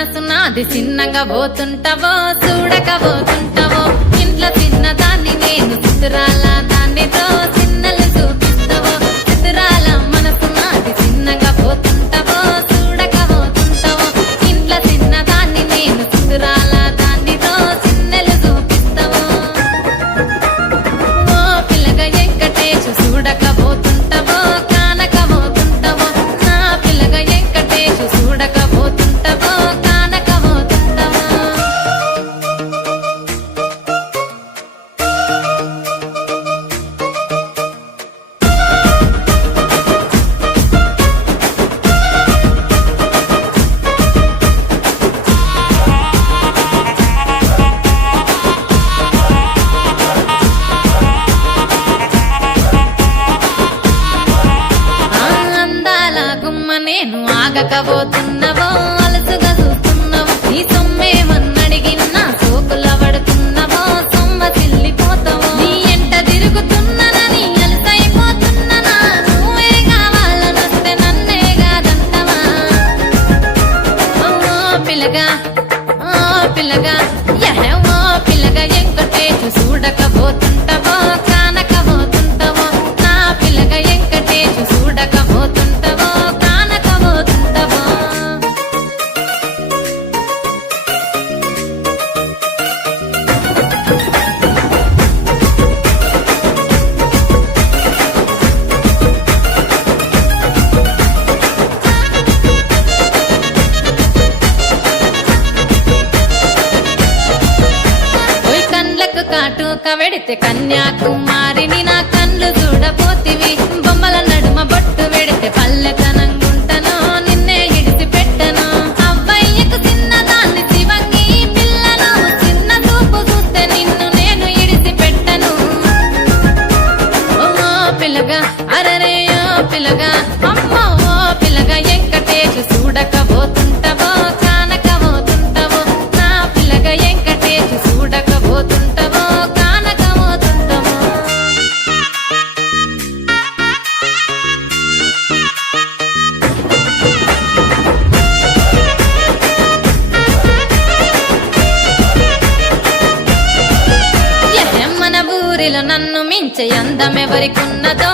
నాది చిన్నగా పోతుంటావో చూడక పోతుంటావో. ఇంట్లో చిన్నదాన్ని నేను చిత్రాల నేను ఆగకపోతున్నావో అలసుగా చూస్తున్నావు నీ సొమ్మేమన్నడిగినా సోకుల పడుతున్నావో సొమ్మ తిల్లిపోతావు నీ ఎంట తిరుగుతున్నానని అలసైపోతున్నానా? నువ్వే కావాలనొస్తే నన్నే కాదంటవా? ఓ పిల్లగా ఓ పిల్లగా వెడితే కన్యాకుమారిని నా కళ్ళు చూడపోతివి ఎహెం మన ఊరిలో నన్ను మించే అందమెవరికున్నదో